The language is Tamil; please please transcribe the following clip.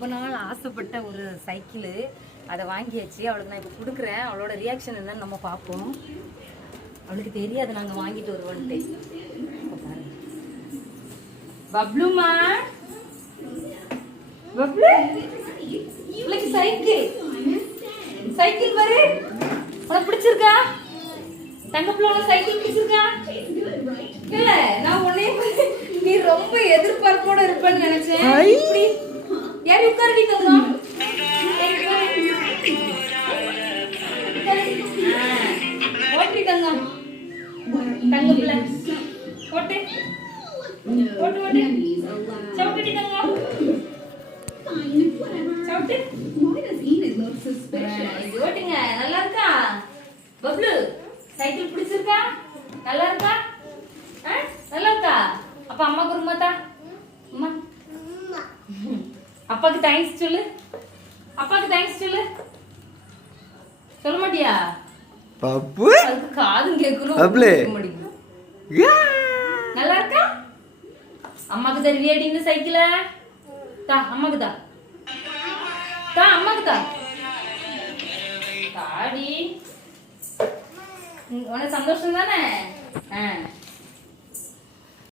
ரொம்ப நாள் ஆசைப்பட்ட ஒரு சைக்கிள், அதை வாங்கியாச்சு. அவளுக்கு நான் இப்போ கொடுக்குறேன். அவளோட ரியாக்ஷன் என்னன்னு நம்ம பார்ப்போம். அவளுக்கு தெரியாது நாங்கள் வாங்கிட்டு வருவோன்ட்டு. பப்ளுமா, பப்ளு, இவளுக்கு சைக்கிள் சைக்கிள் பாரு. உனக்கு பிடிச்சிருக்கா? தங்கப்புல உனக்கு சைக்கிள் பிடிச்சிருக்கா? இல்ல, நான் உன்னைய நீ ரொம்ப எதிர்பார்ப்போட இருப்பேன்னு நினைச்சேன். இப்படி யாரு உட்காரடி தங்கம்? ஓட்டி தங்கம், தங்க பிள்ளை ஓட்டு ஓட்டு ஓட்டு. சவுட்டடி தங்கம், சவுட்டு. இது ஓட்டுங்க. நல்லா இருக்கா பப்ளு? சைக்கிள் பிடிச்சிருக்கா? நல்லா இருக்கா? நல்லா இருக்கா? அப்ப அம்மாக்கு ஒரு மாத்தா. அம்மா, அப்பாக்கு தேங்க்ஸ் சொல்லு. அப்பாக்கு தேங்க்ஸ் சொல்லு. சொல்ல மாட்டியா? பப்பு அதுக்கு காதும் கேட்கணும். நல்லா இருக்கா? அம்மாக்கு தருவியாடி இந்த சைக்கிள? தா அம்மாக்கு தா. தா அம்மாக்கு தா. தாடி. உனக்கு சந்தோஷம் தானே?